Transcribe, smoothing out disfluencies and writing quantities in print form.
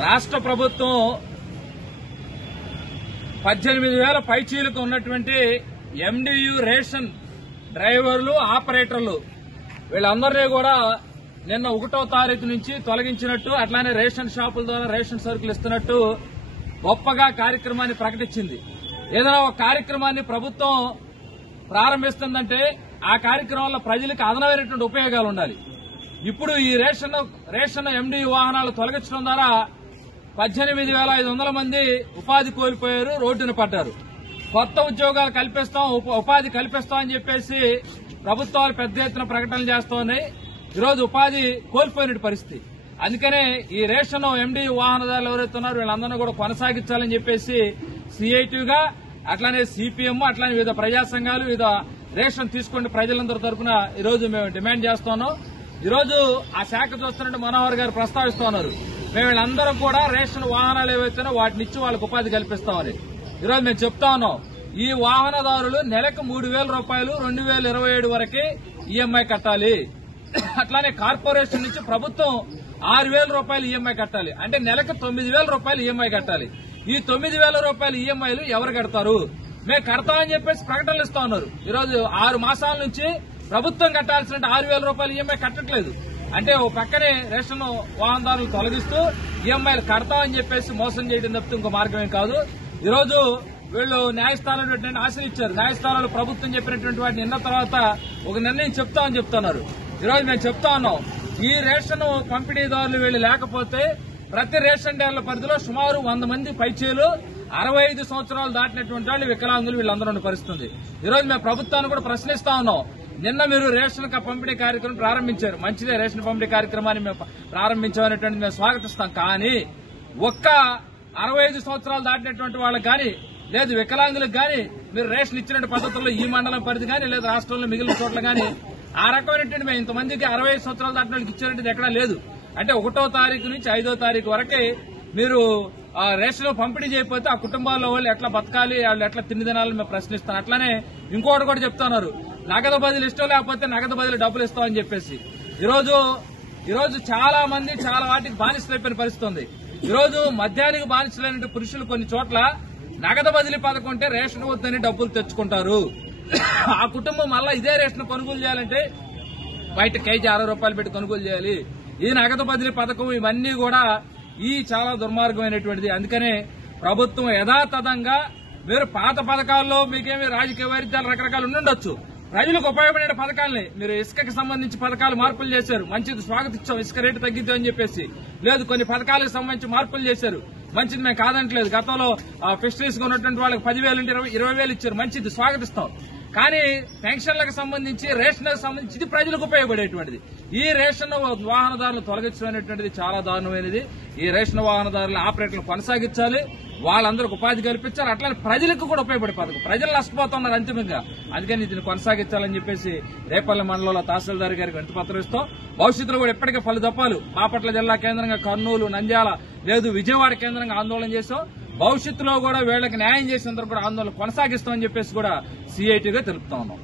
రాష్ట్ర ప్రభుత్వం 18,000 పైచీలకు ఉన్నటువంటి ఎండియు రేషన్ డ్రైవర్లు ఆపరేటర్లు వీళ్ళందరినీ కూడా నిన్న 1వ తారీఖు నుంచి తొలగించినట్టు, అట్లానే రేషన్ షాపుల ద్వారా రేషన్ సరుకులు ఇస్తున్నట్టు గొప్పగా కార్యక్రమాన్ని ప్రకటించింది. ఏదైనా ఒక కార్యక్రమాన్ని ప్రభుత్వం ప్రారంభిస్తుందంటే ఆ కార్యక్రమంలో ప్రజలకు అదనమైనటువంటి ఉపయోగాలు ఉండాలి. ఇప్పుడు ఈ రేషన్ ఎండియు వాహనాలు తొలగించడం ద్వారా 18,500 మంది ఉపాధి కోల్పోయారు, రోడ్డున పడ్డారు. కొత్త ఉద్యోగాలు కల్పిస్తాం, ఉపాధి కల్పిస్తాం అని చెప్పేసి ప్రభుత్వాలు పెద్ద ఎత్తున ప్రకటనలు చేస్తున్నాయి. ఈరోజు ఉపాధి కోల్పోయిన పరిస్థితి. అందుకనే ఈ రేషన్ ఎండియు వాహనదారులు ఎవరైతే ఉన్నారో వీళ్ళందరినీ కూడా కొనసాగించాలని చెప్పేసి సిఐటిగా, అట్లానే సిపిఎం, అట్లానే వివిధ ప్రజా సంఘాలు, వివిధ రేషన్ తీసుకునే ప్రజలందరి తరఫున ఈరోజు మేము డిమాండ్ చేస్తున్నాం. ఈరోజు ఆ శాఖ చూస్తున్నట్టు మనోహర్ గారు ప్రస్తావిస్తా ఉన్నారు, మేము వీళ్ళందరం కూడా రేషన్ వాహనాలు ఏవైతేనో వాటిని ఇచ్చి వాళ్ళకు ఉపాధి కల్పిస్తామని. ఈరోజు మేము చెప్తా ఉన్నాం, ఈ వాహనదారులు నెలకు 3,000 రూపాయలు 2027 వరకే ఈఎంఐ కట్టాలి. అట్లానే కార్పొరేషన్ నుంచి ప్రభుత్వం 6,000 రూపాయలు ఈఎంఐ కట్టాలి. అంటే నెలకు 9,000 రూపాయలు ఈఎంఐ కట్టాలి. ఈ 9,000 రూపాయల ఈఎంఐలు ఎవరు కడతారు? మేము కడతామని చెప్పేసి ప్రకటనలు ఇస్తా ఉన్నారు. ఈరోజు 6 మాసాల నుంచి ప్రభుత్వం కట్టాల్సిన 6,000 రూపాయలు ఈఎంఐ కట్టట్లేదు. అంటే ఓ పక్కనే రేషన్ వాహనదారులు తొలగిస్తూ ఈఎంఐలు కడతామని చెప్పేసి మోసం చేయడం తప్పితే ఇంకో మార్గమే కాదు. ఈరోజు వీళ్ళు న్యాయస్థానంలో ఆశలు ఇచ్చారు. న్యాయస్థానాలు ప్రభుత్వం చెప్పినటువంటి వాటిని నిన్న తర్వాత ఒక నిర్ణయం చెప్తామని చెప్తున్నారు. ఈరోజు మేము చెప్తా ఉన్నాం, ఈ రేషన్ పంపిణీదారులు వీళ్ళు లేకపోతే ప్రతి రేషన్ డీలర్ల పరిధిలో సుమారు 100 మంది పైచీలు 65 సంవత్సరాలు దాటినటువంటి వాళ్ళు వికలాంగులు వీళ్ళందరూ ఉన్న పరిస్థితుంది. ఈరోజు మేము ప్రభుత్వాన్ని కూడా ప్రశ్నిస్తా ఉన్నాం, నిన్న మీరు రేషన్ పంపిణీ కార్యక్రమం ప్రారంభించారు, మంచిదే, రేషన్ పంపిణీ కార్యక్రమాన్ని మేము ప్రారంభించామనేటువంటి మేము స్వాగతిస్తాం. కానీ ఒక్క 65 సంవత్సరాలు దాటినటువంటి వాళ్ళకి కానీ, లేదు వికలాంగులకు కానీ మీరు రేషన్ ఇచ్చిన పద్ధతుల్లో ఈ మండలం పరిధి కానీ, లేదా రాష్ట్రంలో మిగిలిన చోట్ల కానీ ఆ రకమైనటువంటి మేము ఇంతమందికి 65 సంవత్సరాలు దాటిన వాళ్ళకి ఇచ్చినట్టు ఎక్కడా లేదు. అంటే 1వ తారీఖు నుంచి 5వ తారీఖు వరకే మీరు రేషన్ పంపిణీ చేయకపోతే ఆ కుటుంబాల్లో వాళ్ళు ఎట్లా బతకాలి, వాళ్ళు ఎట్లా తిండి తినాలని మేము ప్రశ్నిస్తాం. అట్లానే ఇంకోటి కూడా చెప్తున్నారు, నగదు బదిలీ ఇష్టం లేకపోతే నగదు బదిలీ డబ్బులు ఇస్తామని చెప్పేసి. ఈరోజు చాలా మంది చాలా వాటికి బానిసలైపోయిన పరిస్థితి ఉంది. ఈరోజు మద్యానికి బానిసలైన పురుషులు కొన్ని చోట్ల నగదు బదిలీ పథకం ఉంటే రేషన్ వద్దని డబ్బులు తెచ్చుకుంటారు. ఆ కుటుంబం మళ్ళా ఇదే రేషన్ కొనుగోలు చేయాలంటే బయట కేజీ 60 రూపాయలు పెట్టి కొనుగోలు చేయాలి. ఈ నగదు బదిలీ పథకం ఇవన్నీ కూడా చాలా దుర్మార్గమైనటువంటిది. అందుకనే ప్రభుత్వం యథాతథంగా మీరు పాత పథకాల్లో మీకేమి రాజకీయ వైరుధ్యాలు రకరకాలు ఉండొచ్చు, ప్రజలకు ఉపయోగపడే పథకాలని మీరు ఇసుకకి సంబంధించి పథకాలు మార్పులు చేశారు, మంచిది, స్వాగతించాం. ఇసుక రేటు తగ్గిద్దామని చెప్పేసి లేదు, కొన్ని పథకాలకు సంబంధించి మార్పులు చేశారు, మంచిది, మేము కాదంటలేదు. గతంలో ఫిషరీస్ గా ఉన్నటువంటి వాళ్ళకి 10,000 నుండి 20,000 ఇచ్చారు, మంచిది, స్వాగతిస్తాం. కానీ పెన్షన్లకు సంబంధించి, రేషన్లకు సంబంధించి ఇది ప్రజలకు ఉపయోగపడేటువంటిది. ఈ రేషన్ వాహనదారులు తొలగించడం అనేటువంటిది చాలా దారుణమైనది. ఈ రేషన్ వాహనదారుల ఆపరేటర్లు కొనసాగించాలి, వాళ్ళందరికీ ఉపాధి కల్పించాలి, అట్లానే ప్రజలకు కూడా ఉపయోగపడే పథకం. ప్రజలు నష్టపోతున్నారు అంతిమంగా. అందుకని దీన్ని కొనసాగించాలని చెప్పేసి రేపల్లె మండలంలో తహసీల్దార్ గారికి వినతిపత్రం ఇస్తాం. భవిష్యత్తులో కూడా ఇప్పటికే పలు దఫాలు బాపట్ల జిల్లా కేంద్రంగా, కర్నూలు, నంద్యాల, లేదు విజయవాడ కేంద్రంగా ఆందోళన చేశాం. భవిష్యత్తులో కూడా వీళ్ళకి న్యాయం చేసేందుకు కూడా ఆందోళన కొనసాగిస్తామని చెప్పేసి కూడా సిఐటిగా తెలుపుతా ఉన్నాం.